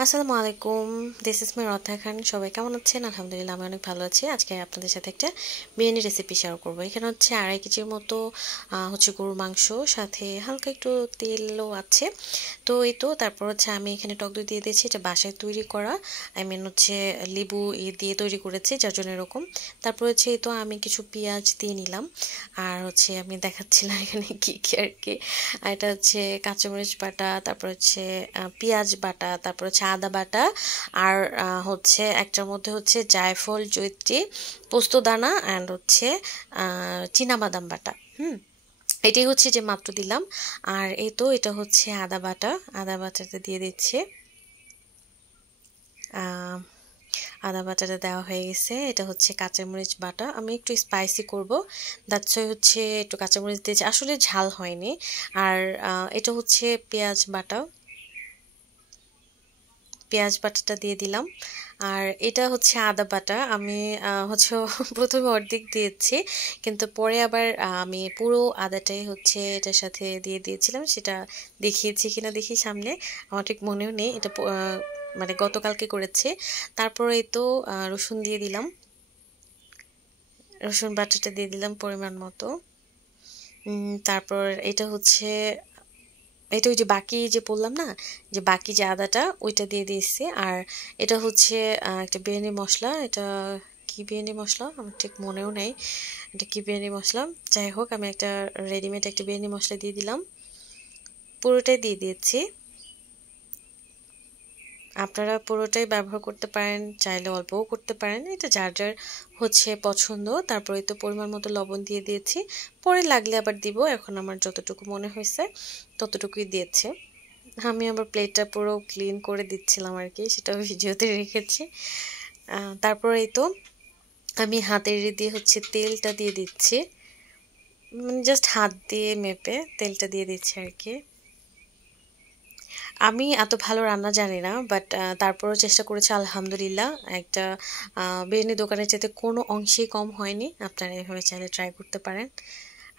আসসালামু আলাইকুম, this is my Ratna খান। সবাই কেমন আছেন? আলহামদুলিল্লাহ আমি অনেক ভালো আছি। আজকে আপনাদের সাথে একটা বিরিয়ানি রেসিপি শেয়ার করব। এখানে হচ্ছে 2.5 কেজির মতো হচ্ছে গরুর মাংস, সাথে হালকা একটু তেলও আছে। তো এই তো তারপর হচ্ছে আমি এখানে টক দই দিয়ে দিয়েছি, এটা বাসায় তৈরি করা। হচ্ছে লেবু দিয়ে তৈরি করেছি, যার জন্য এরকম। তারপর হচ্ছে এই তো আমি কিছু পেঁয়াজ দিয়ে নিলাম। আর হচ্ছে আমি দেখাচ্ছিলাম এখানে কি কি আর কি। আর এটা হচ্ছে কাঁচামরিচ বাটা, তারপর হচ্ছে পেঁয়াজ বাটা, তারপর হচ্ছে আদা বাটা, আর হচ্ছে একটার মধ্যে হচ্ছে জায়ফল, জয়িত্রী, পোস্তদানা অ্যান্ড হচ্ছে চীনাবাদাম বাটা। এটাই হচ্ছে যে মাত্র দিলাম। আর এই তো এটা হচ্ছে আদা বাটা, আদা বাটাটা দিয়ে দিচ্ছে। আহ, আদা বাটাটা দেওয়া হয়ে গেছে। এটা হচ্ছে কাঁচামরিচ বাটা, আমি একটু স্পাইসি করব, দ্যাটস ওয়াই হচ্ছে একটু কাঁচামরিচ দিয়েছি, আসলে ঝাল হয়নি। আর এটা হচ্ছে পেঁয়াজ বাটা, পেঁয়াজ বাটাটা দিয়ে দিলাম। আর এটা হচ্ছে আদা বাটা, আমি হচ্ছে প্রথমে অর্ধেক দিয়েছি, কিন্তু পরে আবার আমি পুরো আদাটাই হচ্ছে এটার সাথে দিয়ে দিয়েছিলাম। সেটা দেখিয়েছি কিনা দেখি সামনে, আমার ঠিক মনেও নেই। এটা মানে গতকালকে করেছে। তারপরে এই তো রসুন দিয়ে দিলাম, রসুন বাটাটা দিয়ে দিলাম পরিমাণ মতো। তারপর এটা হচ্ছে, এটা ওই যে বাকি যে বললাম না, যে বাকি যে আদাটা ওইটা দিয়ে দিয়েছি। আর এটা হচ্ছে একটা বিরিয়ানি মশলা, এটা কি বিরিয়ানি মশলা আমার ঠিক মনেও নেই, এটা কি বিরিয়ানি মশলা। যাই হোক, আমি একটা রেডিমেড একটা বিরিয়ানি মশলা দিয়ে দিলাম, পুরোটাই দিয়ে দিয়েছি। আপনারা পুরোটাই ব্যবহার করতে পারেন, চাইলে অল্পও করতে পারেন, এটা যার যার হচ্ছে পছন্দ। তারপরে তো পরিমাণ মতো লবণ দিয়ে দিয়েছি, পরে লাগলে আবার দিব। এখন আমার যতটুকু মনে হয়েছে ততটুকুই দিয়েছে। আমি আবার প্লেটটা পুরো ক্লিন করে দিচ্ছিলাম আর কি, সেটাও ভিডিওতে রেখেছি। তারপরে এই তো আমি হাতের দিয়ে হচ্ছে তেলটা দিয়ে দিচ্ছি, মানে জাস্ট হাত দিয়ে মেপে তেলটা দিয়ে দিচ্ছি আর কি। আমি এত ভালো রান্না জানি না, বাট তারপরও চেষ্টা করেছি আলহামদুলিল্লাহ। একটা বিরিয়ানি দোকানের চাইতে কোনো অংশেই কম হয়নি। আপনারা এভাবে চাইলে ট্রাই করতে পারেন।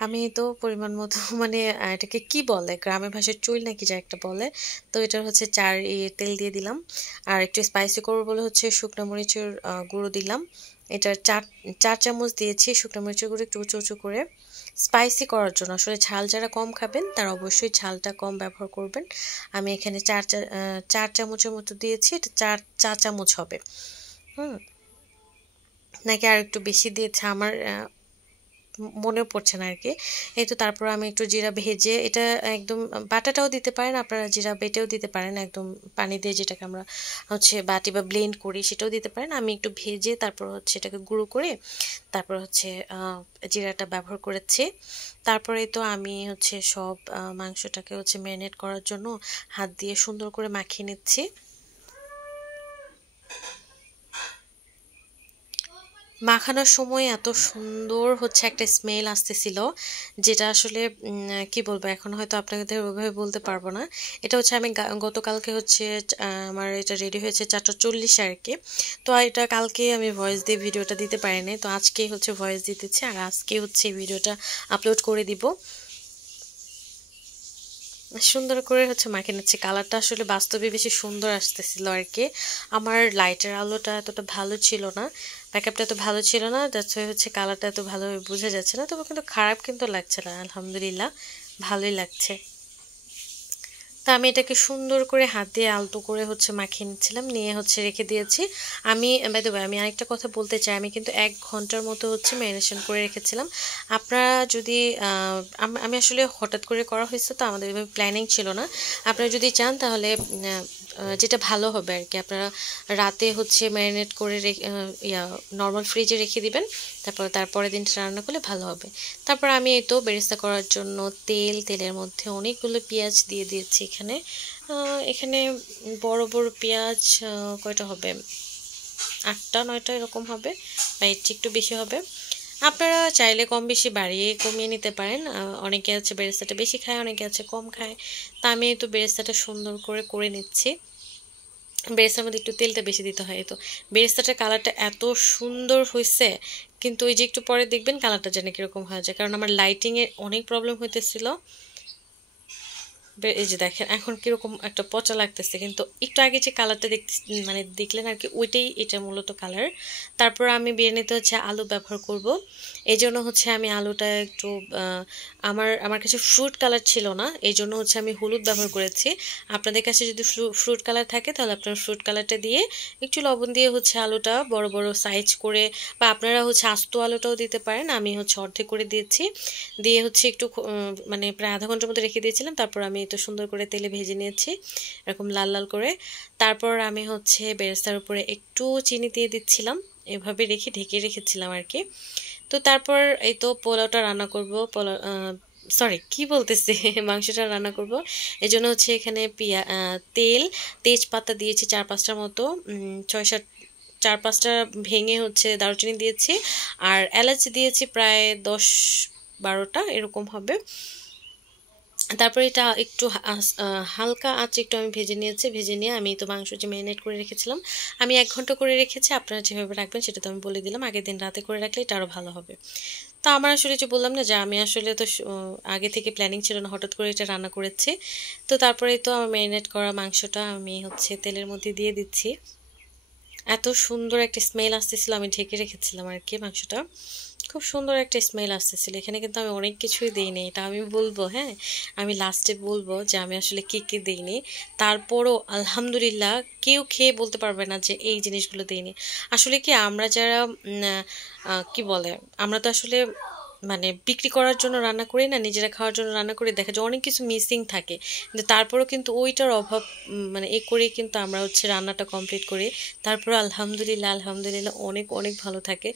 আমি তো পরিমাণ মতো মানে এটাকে কি বলে, গ্রামের ভাষায় চুল নাকি যা একটা বলে, তো এটা হচ্ছে তেল দিয়ে দিলাম। আর একটু স্পাইসি করবো বলে হচ্ছে শুকনো মরিচের গুঁড়ো দিলাম। এটা 4 চামচ দিয়েছি শুকনো মরিচের গুঁড়ো, একটু উঁচু উঁচু করে স্পাইসি করার জন্য। আসলে ঝাল যারা কম খাবেন তারা অবশ্যই ঝালটা কম ব্যবহার করবেন। আমি এখানে 4 চামচের মতো দিয়েছি, এটা 4 চা চামচ হবে। হুম, নাকি আর একটু বেশি দিয়েছে আমার মনেও পড়ছে না আর কি। এই তো তারপর আমি একটু জিরা ভেজে, এটা একদম বাটাটাও দিতে পারেন আপনারা, জিরা বেটেও দিতে পারেন, একদম পানি দিয়ে যেটাকে আমরা হচ্ছে বাটি বা ব্লেন্ড করি সেটাও দিতে পারেন। আমি একটু ভেজে তারপর হচ্ছে এটাকে গুঁড়ো করে তারপর হচ্ছে জিরাটা ব্যবহার করেছি। তারপরে তো আমি হচ্ছে সব মাংসটাকে হচ্ছে ম্যারিনেট করার জন্য হাত দিয়ে সুন্দর করে মাখিয়ে নিচ্ছি। মাখানোর সময় এত সুন্দর হচ্ছে একটা স্মেল আসতেছিল, যেটা আসলে কি বলবো, এখন হয়তো আপনাদের ওইভাবে বলতে পারবো না। এটা হচ্ছে আমি গতকালকে হচ্ছে আমার এটা রেডি হয়েছে 4:40 আর কি। তো এটা কালকে আমি ভয়েস দিয়ে ভিডিওটা দিতে পারিনি, তো আজকেই হচ্ছে ভয়েস দিতেছি, আর আজকে হচ্ছে ভিডিওটা আপলোড করে দিব। সুন্দর করে হচ্ছে মাখিয়ে নিচ্ছি, কালারটা আসলে বাস্তবে বেশি সুন্দর আসতেছিল আর কি। আমার লাইটের আলোটা এতটা ভালো ছিল না, মেকআপটা এত ভালো ছিল না, দ্যাটস ওয়াই হচ্ছে কালারটা এত ভালোভাবে বোঝা যাচ্ছে না। তবে কিন্তু খারাপ কিন্তু লাগছে না, আলহামদুলিল্লাহ ভালোই লাগছে। তো আমি এটাকে সুন্দর করে হাত দিয়ে আলতো করে হচ্ছে মাখিয়ে নিচ্ছিলাম, নিয়ে হচ্ছে রেখে দিয়েছি। আমি বাই দ্য ওয়ে আমি আরেকটা কথা বলতে চাই, আমি কিন্তু 1 ঘন্টার মতো হচ্ছে ম্যারিনেশন করে রেখেছিলাম। আপনারা যদি আমি আসলে হঠাৎ করে করা হয়েছে, তো আমাদের এভাবে প্ল্যানিং ছিল না। আপনারা যদি চান তাহলে যেটা ভালো হবে আর কি, আপনারা রাতে হচ্ছে ম্যারিনেট করে নর্মাল ফ্রিজে রেখে দিবেন, তারপর তারপরের দিন রান্না করলে ভালো হবে। তারপর আমি এই তো বেরেস্তা করার জন্য তেলের মধ্যে অনেকগুলো পেঁয়াজ দিয়ে দিয়েছি এখানে। এখানে বড় বড় পেঁয়াজ কয়টা হবে, 8টা 9টা এরকম হবে, বা এর চেয়ে একটু বেশি হবে। আপনারা চাইলে কম বেশি বাড়িয়ে কমিয়ে নিতে পারেন। অনেকে আছে বেরেস্তাটা বেশি খায়, অনেকে আছে কম খায়। তা আমি তো বেরেস্তাটা সুন্দর করে করে নিচ্ছি। বেরেস্তার মধ্যে একটু তেলটা বেশি দিতে হয়। তো বেরেস্তাটার কালারটা এত সুন্দর হয়েছে, কিন্তু ওই যে একটু পরে দেখবেন কালারটা যেন কিরকম হয়ে যায়, কারণ আমার লাইটিংয়ে অনেক প্রবলেম হইতেছিল। এই যে দেখেন এখন কিরকম একটা পচা লাগতেছে, কিন্তু একটু আগে যে কালারটা দেখতে মানে দেখলেন আর কি, ওইটাই এটা মূলত কালার। তারপর আমি বিরিয়ানিতে হচ্ছে আলু ব্যবহার করব, এই জন্য হচ্ছে আমি আলুটা একটু আমার কাছে ফ্রুট কালার ছিল না, এই জন্য হচ্ছে আমি হলুদ ব্যবহার করেছি। আপনাদের কাছে যদি ফ্রুট কালার থাকে তাহলে আপনার ফ্রুট কালারটা দিয়ে একটু লবণ দিয়ে হচ্ছে আলুটা বড় বড় সাইজ করে, বা আপনারা হচ্ছে আস্ত আলুটাও দিতে পারেন, আমি হচ্ছে অর্ধেক করে দিয়েছি। দিয়ে হচ্ছে একটু মানে প্রায় আধা ঘন্টার মতো রেখে দিয়েছিলাম। তারপর আমি তো সুন্দর করে তেলে ভেজে নিয়েছি এরকম লাল লাল করে। তারপর আমি হচ্ছে বেরেস্তার উপরে একটু চিনি দিয়ে দিচ্ছিলাম, এভাবে রেখে ঢেকে রেখেছিলাম আর কি। তো তারপর এই তো পোলাওটা রান্না করব, পোলাও সরি কি বলতেছি মাংসটা রান্না করব। এই জন্য হচ্ছে এখানে তেল, তেজপাতা দিয়েছি 4-5টার মতো, 6-7, 4-5টা ভেঙে হচ্ছে দারুচিনি দিয়েছি, আর এলাচ দিয়েছি প্রায় 10-12টা এরকম হবে। তারপরে এটা একটু হালকা আঁচে একটু আমি ভেজে নিয়েছি, ভেজে নিয়ে আমি তো মাংস যে ম্যারিনেট করে রেখেছিলাম, আমি 1 ঘন্টা করে রেখেছি। আপনারা যেভাবে রাখবেন সেটা তো আমি বলে দিলাম, আগের দিন রাতে করে রাখলে এটা আরও ভালো হবে। তো আমার আসলে যে বললাম না যে আমি আসলে তো আগে থেকে প্ল্যানিং ছিল না, হঠাৎ করে এটা রান্না করেছি। তো তারপরেই তো আমার ম্যারিনেট করা মাংসটা আমি হচ্ছে তেলের মধ্যে দিয়ে দিচ্ছি। এত সুন্দর একটা স্মেল আসতেছিল, আমি ঢেকে রেখেছিলাম আর কি মাংসটা, খুব সুন্দর একটা স্মেল আসতেছিল। এখানে কিন্তু আমি অনেক কিছুই দিইনি, এটা আমি বলবো, হ্যাঁ আমি লাস্টে বলবো যে আমি আসলে কি কি দিইনি। তারপরও আলহামদুলিল্লাহ কেউ খেয়ে বলতে পারবে না যে এই জিনিসগুলো দিইনি। আসলে কি আমরা যারা কি বলে, আমরা তো আসলে মানে বিক্রি করার জন্য রান্না করি না, নিজেরা খাওয়ার জন্য রান্না করি, দেখা যায় অনেক কিছু মিসিং থাকে, কিন্তু তারপরেও কিন্তু ওইটার অভাব মানে এ করেই কিন্তু আমরা হচ্ছে রান্নাটা কমপ্লিট করি। তারপর আলহামদুলিল্লাহ আলহামদুলিল্লাহ অনেক অনেক ভালো থাকে।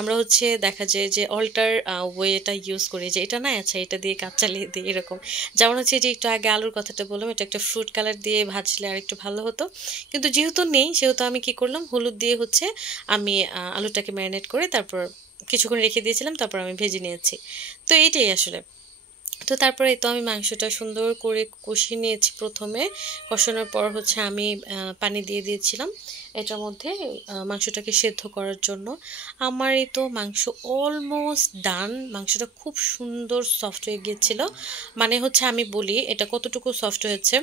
আমরা হচ্ছে দেখা যায় যে অল্টার ওয়েটা ইউজ করি, যে এটা না আচ্ছা এটা দিয়ে কাজ চালিয়ে দিই এরকম। যেমন হচ্ছে যে একটু আগে আলুর কথাটা বললাম, এটা একটা ফ্রুট কালার দিয়ে ভাজলে আর একটু ভালো হতো, কিন্তু যেহেতু নেই সেহেতু আমি কি করলাম, হলুদ দিয়ে হচ্ছে আমি আলুটাকে ম্যারিনেট করে তারপর কিছুক্ষণ রেখে দিয়েছিলাম, তারপর আমি ভেজে নিয়েছি। তো এইটাই আসলে। তো তারপরে তো আমি মাংসটা সুন্দর করে কষিয়ে নিয়েছি প্রথমে, কষানোর পর হচ্ছে আমি পানি দিয়ে দিয়েছিলাম এটার মধ্যে মাংসটাকে সেদ্ধ করার জন্য। আমার এই তো মাংস অলমোস্ট ডান, মাংসটা খুব সুন্দর সফট হয়ে গিয়েছিল। মানে হচ্ছে আমি বলি এটা কতটুকু সফট হয়েছে,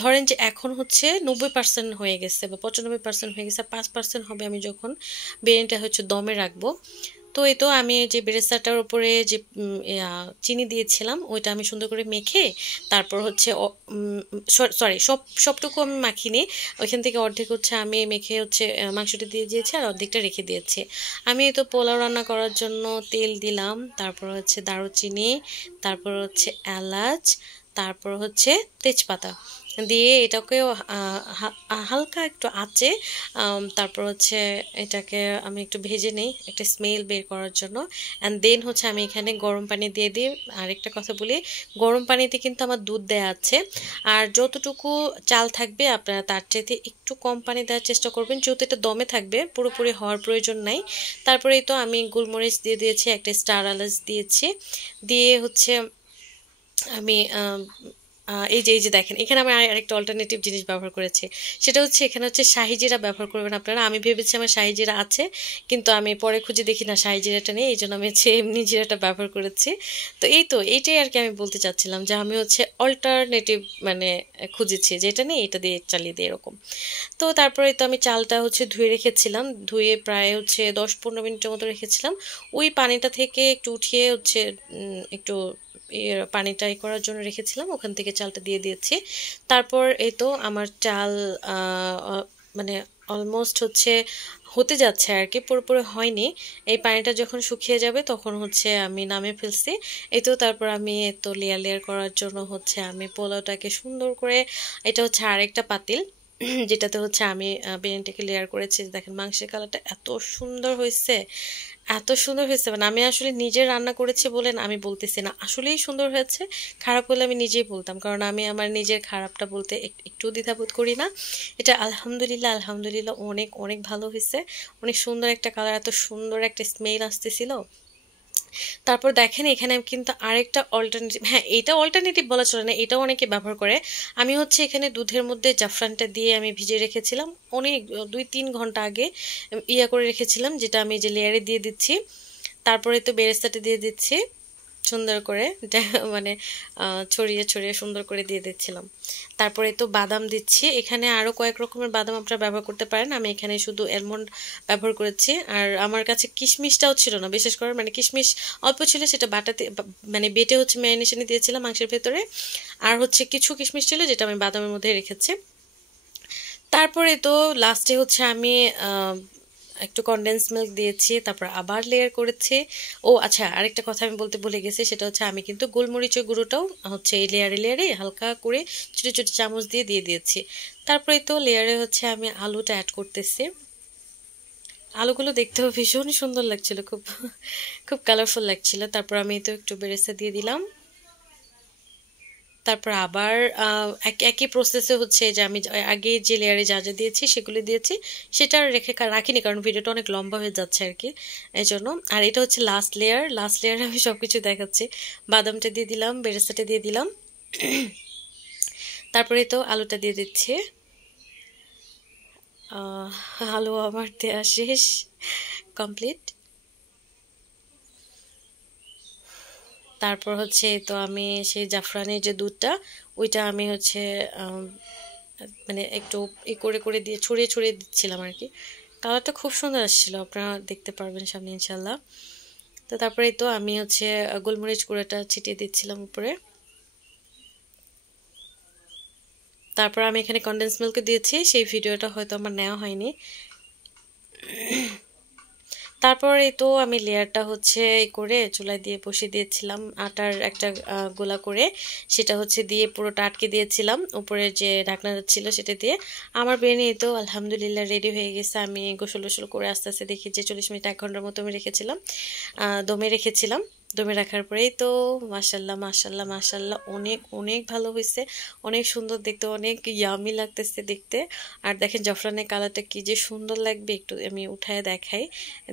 ধরেন যে এখন হচ্ছে 90% হয়ে গেছে বা 95% হয়ে গেছে, 5% হবে আমি যখন বিরিয়ানিটা হচ্ছে দমে রাখবো। তো এই তো আমি যে বেরেস্তাটার উপরে যে চিনি দিয়েছিলাম ওইটা আমি সুন্দর করে মেখে, তারপর হচ্ছে সরি সবটুকু আমি মাখিনি, ওইখান থেকে অর্ধেক হচ্ছে আমি মেখে হচ্ছে মাংসটা দিয়ে দিয়েছি, আর অর্ধেকটা রেখে দিয়েছি। আমি এই তো পোলাও রান্না করার জন্য তেল দিলাম, তারপর হচ্ছে দারুচিনি, তারপর হচ্ছে এলাচ, তারপর হচ্ছে তেজপাতা দিয়ে এটাকেও হালকা একটু আঁচে তারপর হচ্ছে এটাকে আমি একটু ভেজে নেই একটা স্মেল বের করার জন্য। অ্যান্ড দেন হচ্ছে আমি এখানে গরম পানি দিয়ে দিই। আরেকটা কথা বলি, গরম পানিতে কিন্তু আমার দুধ দেয়া আছে, আর যতটুকু চাল থাকবে আপনারা তার চাইতে একটু কম পানি দেওয়ার চেষ্টা করবেন, যেহেতু এটা দমে থাকবে পুরোপুরি হওয়ার প্রয়োজন নাই। তারপরেই তো আমি গোলমরিচ দিয়ে দিয়েছি, একটা স্টার এলাচ দিয়েছি, দিয়ে হচ্ছে আমি এই যে দেখেন এখানে আমি আরেকটা অল্টারনেটিভ জিনিস ব্যবহার করেছি, সেটা হচ্ছে এখানে হচ্ছে শাহি জিরা ব্যবহার করবেন আপনারা। আমি ভেবেছি আমার শাহি জিরা আছে, কিন্তু আমি পরে খুঁজে দেখি না শাহি জিরাটা নেই, এই জন্য আমি হচ্ছে এমনি জিরাটা ব্যবহার করেছি। তো এইটাই আর কি আমি বলতে চাচ্ছিলাম যে আমি হচ্ছে অল্টারনেটিভ মানে খুঁজেছি, যেটা নেই এটা দিয়ে চালিয়ে দিই এরকম। তো তারপরে তো আমি চালটা হচ্ছে ধুয়ে রেখেছিলাম, ধুয়ে প্রায় হচ্ছে 10-15 মিনিটের মতো রেখেছিলাম। ওই পানিটা থেকে একটু উঠিয়ে হচ্ছে একটু পানিটা করার জন্য রেখেছিলাম, ওখান থেকে চালটা দিয়ে দিয়েছি। তারপর এই তো আমার চাল মানে অলমোস্ট হচ্ছে হতে যাচ্ছে আর কি, পুরোপুরি হয়নি। এই পানিটা যখন শুকিয়ে যাবে তখন হচ্ছে আমি নামে ফেলছি। এই তো তারপর আমি তো লেয়ার লেয়ার করার জন্য হচ্ছে আমি পোলাওটাকে সুন্দর করে, এটা হচ্ছে আরেকটা পাতিল যেটাতে হচ্ছে আমি বিরিয়ানিটাকে লেয়ার করেছি। দেখেন মাংসের কালারটা এত সুন্দর হয়েছে, এত সুন্দর হয়েছে, মানে আমি আসলে নিজে রান্না করেছি বলেন আমি বলতেছি না, আসলেই সুন্দর হয়েছে। খারাপ হলে আমি নিজেই বলতাম, কারণ আমি আমার নিজের খারাপটা বলতে একটু দ্বিধাবোধ করি না। এটা আলহামদুলিল্লাহ আলহামদুলিল্লাহ অনেক অনেক ভালো হয়েছে, অনেক সুন্দর একটা কালার, এত সুন্দর একটা স্মেল আসতেছিল। তারপর দেখেন এখানে কিন্তু আরেকটা অল্টারনেটিভ, হ্যাঁ এটা অল্টারনেটিভ বলা চলে না, এটাও অনেকে ব্যবহার করে। আমি হচ্ছে এখানে দুধের মধ্যে জাফরানটা দিয়ে আমি ভিজে রেখেছিলাম অনেক 2-3 ঘন্টা আগে, করে রেখেছিলাম, যেটা আমি যে লেয়ারে দিয়ে দিচ্ছি। তারপরে তো বেরেস্তাটা দিয়ে দিচ্ছি, সুন্দর করে মানে ছড়িয়ে ছড়িয়ে সুন্দর করে দিয়ে দিচ্ছিলাম। তারপরে তো বাদাম দিচ্ছি, এখানে আরও কয়েক রকমের বাদাম আপনারা ব্যবহার করতে পারেন, আমি এখানে শুধু অ্যালমন্ড ব্যবহার করেছি। আর আমার কাছে কিশমিশটাও ছিল না বিশেষ করে, মানে কিশমিশ অল্প ছিল, সেটা বাটাতে মানে বেটে হচ্ছে ম্যারিনেশনে দিয়েছিলাম মাংসের ভেতরে। আর হচ্ছে কিছু কিশমিশ ছিল যেটা আমি বাদামের মধ্যে রেখেছি। তারপরে তো লাস্টে হচ্ছে আমি একটু কনডেন্স মিল্ক দিয়েছি, তারপর আবার লেয়ার করেছি। ও আচ্ছা, আরেকটা কথা আমি বলতে ভুলে গেছি, সেটা হচ্ছে আমি কিন্তু গোলমরিচের গুঁড়োটাও হচ্ছে এই লেয়ারে লেয়ারে হালকা করে ছোটো ছোটো চামচ দিয়ে দিয়ে দিয়েছি। তারপরে তো লেয়ারে হচ্ছে আমি আলুটা অ্যাড করতেছি। আলুগুলো দেখতেও ভীষণ সুন্দর লাগছিল, খুব খুব কালারফুল লাগছিল। তারপর আমি তো একটু বেরেস্তা দিয়ে দিলাম। তারপর আবার একই প্রসেসে হচ্ছে যে আমি আগে যে লেয়ারে যা যা দিয়েছি সেগুলো দিয়েছি, সেটা আর রেখে রাখিনি কারণ ভিডিওটা অনেক লম্বা হয়ে যাচ্ছে আর কি, এই জন্য। আর এটা হচ্ছে লাস্ট লেয়ার, লাস্ট লেয়ারে আমি সব কিছু দেখাচ্ছি। বাদামটা দিয়ে দিলাম, বেরেস্তাটা দিয়ে দিলাম, তারপরে তো আলুটা দিয়ে দিচ্ছি। আলু আমার দেওয়া শেষ, কমপ্লিট। তারপর হচ্ছে তো আমি সেই জাফরানের যে দুধটা, ওইটা আমি হচ্ছে মানে একটু করে করে দিয়ে ছড়িয়ে ছড়িয়ে দিচ্ছিলাম আর কি। কালারটা খুব সুন্দর আসছিল, আপনারা দেখতে পারবেন সামনে ইনশাল্লাহ। তো তারপরে তো আমি হচ্ছে গোলমরিচ গুঁড়োটা ছিটিয়ে দিচ্ছিলাম উপরে। তারপর আমি এখানে কনডেন্স মিল্ক দিয়েছি, সেই ভিডিওটা হয়তো আমার নেওয়া হয়নি। তারপরে তো আমি লেয়ারটা হচ্ছে করে চুলায় দিয়ে বসিয়ে দিয়েছিলাম, আটার একটা গোলা করে, সেটা হচ্ছে দিয়ে পুরোটা আটকে দিয়েছিলাম, উপরে যে ঢাকনা ছিল সেটা দিয়ে। আমার বিরিয়ানি তো আলহামদুলিল্লাহ রেডি হয়ে গেছে। আমি গোসল গোসল করে আস্তে আস্তে দেখি যে 40 মিনিট 1 ঘন্টার মতো আমি রেখেছিলাম, দমে রেখেছিলাম। দমে রাখার পরেই তো মাশাল্লাহ মাশাল্লাহ মাশাল্লাহ অনেক অনেক ভালো হয়েছে, অনেক সুন্দর দেখতে, অনেক ইয়ামি লাগতেছে দেখতে। আর দেখেন জাফরানের কালারটা কি যে সুন্দর লাগবে, একটু আমি উঠায় দেখাই।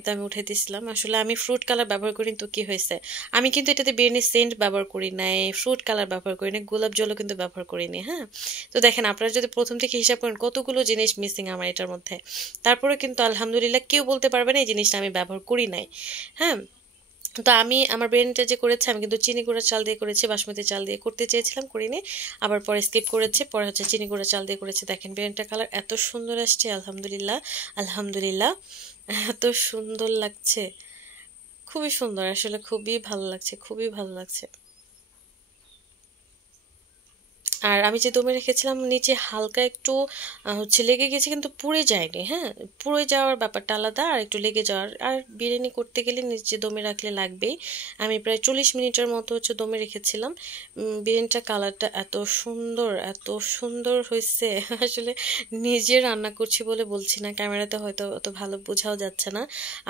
তো আমি উঠে দিয়েছিলাম, আসলে আমি ফ্রুট কালার ব্যবহার করি, তো কি হয়েছে, আমি কিন্তু এটাতে বিরিয়ানি সেন্ট ব্যবহার করি নাই, ফ্রুট কালার ব্যবহার করি না, গোলাপ জলও কিন্তু ব্যবহার করিনি। হ্যাঁ, তো দেখেন আপনারা যদি প্রথম থেকে হিসাব করেন কতগুলো জিনিস মিসিং আমার এটার মধ্যে, তারপরে কিন্তু আলহামদুলিল্লাহ কেউ বলতে পারবে না এই জিনিসটা আমি ব্যবহার করি নাই। হ্যাঁ, তো আমি আমার বিরিয়ানিটা যে করেছি আমি কিন্তু চিনি গুঁড়া চাল দিয়ে করেছি, বাসমতি চাল দিয়ে করতে চেয়েছিলাম, করিনি, আবার পরে স্কিপ করেছি, পরে হচ্ছে চিনি গুঁড়া চাল দিয়ে করেছি। দেখেন বিরিয়ানিটা কালার এত সুন্দর আসছে, আলহামদুলিল্লাহ আলহামদুলিল্লাহ, এত সুন্দর লাগছে, খুবই সুন্দর, আসলে খুবই ভালো লাগছে, খুবই ভালো লাগছে। আর আমি যে দমে রেখেছিলাম নিচে হালকা একটু হচ্ছে লেগে গেছে, কিন্তু পুড়ে যায়নি। হ্যাঁ, পুড়ে যাওয়ার ব্যাপারটা আলাদা, আর একটু লেগে যাওয়ার, আর বিরিয়ানি করতে গেলে নিচে দমে রাখলে লাগবেই। আমি প্রায় 40 মিনিটের মতো হচ্ছে দমে রেখেছিলাম। বিরিয়ানিটার কালারটা এত সুন্দর, এত সুন্দর হয়েছে আসলে নিজে রান্না করছি বলে বলছি না, ক্যামেরাতে হয়তো অত ভালো বোঝাও যাচ্ছে না।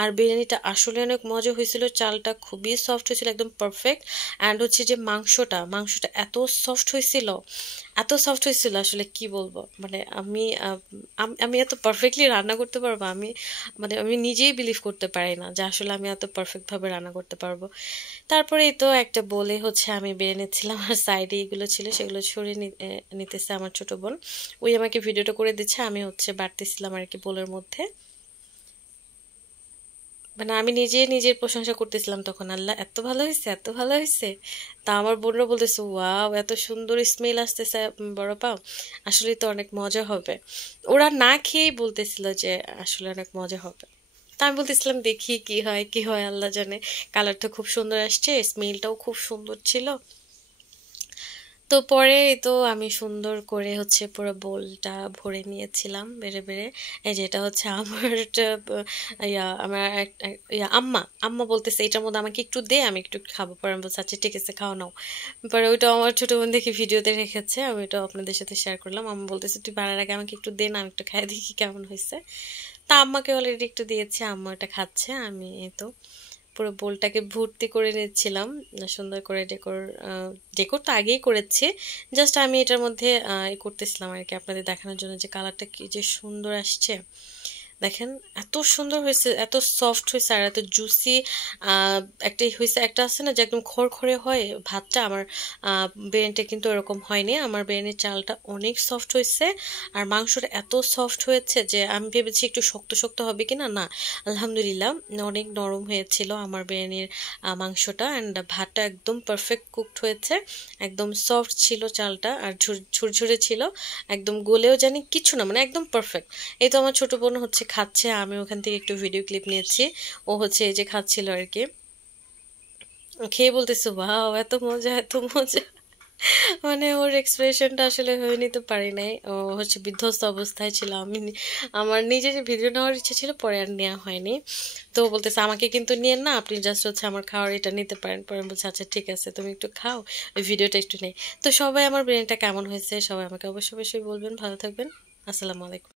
আর বিরিয়ানিটা আসলে অনেক মজা হয়েছিল, চালটা খুবই সফট হয়েছিল, একদম পারফেক্ট। অ্যান্ড হচ্ছে যে মাংসটা মাংসটা এত সফট হয়েছিল, এত সফট হয়েছিল, আসলে কি বলবো, মানে আমি আমি এত পারফেক্টলি রান্না করতে পারবো, আমি মানে আমি নিজেই বিলিভ করতে পারি না যে আসলে আমি এত পারফেক্ট ভাবে রান্না করতে পারবো। তারপরে এই তো একটা বলে হচ্ছে আমি বেড়ে নিচ্ছিলাম, আর সাইডে এগুলো ছিল সেগুলো সরিয়ে নিতেছে আমার ছোট বোন, ওই আমাকে ভিডিওটা করে দিচ্ছে, আমি হচ্ছে বাড়তেছিলাম আর কি বোলের মধ্যে। মানে আমি নিজে নিজের প্রশংসা করতেছিলাম তখন, আল্লাহ এত ভালো হয়েছে, এত ভালো হয়েছে। তা আমার বোনরা বলতেছে ওয়াও এত সুন্দর স্মেল আসতেছে, বড় পাও, আসলে তো অনেক মজা হবে। ওরা না খেয়েই বলতেছিল যে আসলে অনেক মজা হবে। তা আমি বলতেছিলাম দেখি কি হয় কি হয়, আল্লাহ জানে। কালারটা খুব সুন্দর আসছে, স্মেলটাও খুব সুন্দর ছিল। তো পরে তো আমি সুন্দর করে হচ্ছে পুরো বোলটা ভরে নিয়েছিলাম বেড়ে বেড়ে। এই যে এটা হচ্ছে আমার আমার ইয়া আম্মা আম্মা বলতেছে এটার মধ্যে আমাকে একটু দে, আমি একটু খাবো। পরে আমি বলছি আচ্ছা ঠিক আছে খাও নাও। পরে ওইটা আমার ছোট বোন দেখি ভিডিওতে রেখেছে, আমি ওইটা আপনাদের সাথে শেয়ার করলাম। আম্মা বলতেছে তুই বাড়ার আগে আমাকে একটু দে না, আমি একটু খাই দেখি কেমন হয়েছে। তা আম্মাকে অলরেডি একটু দিয়েছে, আম্মা এটা খাচ্ছে, আমি এই তো পুরো বোলটাকে ভর্তি করে নিচ্ছিলাম সুন্দর করে। ডেকোর তো আগেই করেছি, জাস্ট আমি এটার মধ্যে করতেছিলাম আর কি আপনাদের দেখানোর জন্য যে কালারটা কি যে সুন্দর আসছে। দেখেন এত সুন্দর হয়েছে, এত সফট হয়েছে আর এত জুসি। একটা হয়েছে, একটা আছে না যে একদম খড়খড়ে হয় ভাতটা, আমার বিরিয়ানিটা কিন্তু এরকম হয়নি। আমার বিরিয়ানির চালটা অনেক সফট হয়েছে আর মাংসটা এত সফট হয়েছে যে আমি ভেবেছি একটু শক্ত শক্ত হবে কিনা, না আলহামদুলিল্লাহ অনেক নরম হয়েছিল আমার বিরিয়ানির মাংসটা। অ্যান্ড ভাতটা একদম পারফেক্ট কুকড হয়েছে, একদম সফট ছিল চালটা আর ঝুরঝুরে ছিল, একদম গলেও জানি কিছু না, মানে একদম পারফেক্ট। এই তো আমার ছোট বোন হচ্ছে খাচ্ছে, আমি ওখান থেকে একটু ভিডিও ক্লিপ নিয়েছি। ও হচ্ছে এই যে খাচ্ছিল আর কি, খেয়ে বলতেছে ওয়াও এত মজা এত মজা। মানে ওর এক্সপ্রেশনটা আসলে হয়ে নিতে পারি নাই, ও হচ্ছে বিধ্বস্ত অবস্থায় ছিল। আমার নিজের ভিডিও নেওয়ার ইচ্ছে ছিল, পরে আর নেওয়া হয়নি। তো ও বলতেছে আমাকে কিন্তু নিয়ে না, আপনি জাস্ট হচ্ছে আমার খাওয়ার এটা নিতে পারেন। পরে আমি বলছি আচ্ছা ঠিক আছে, তুমি একটু খাও, ওই ভিডিওটা একটু নেই। তো সবাই আমার বিরিয়ানিটা কেমন হয়েছে সবাই আমাকে অবশ্যই অবশ্যই বলবেন। ভালো থাকবেন, আসসালামু আলাইকুম।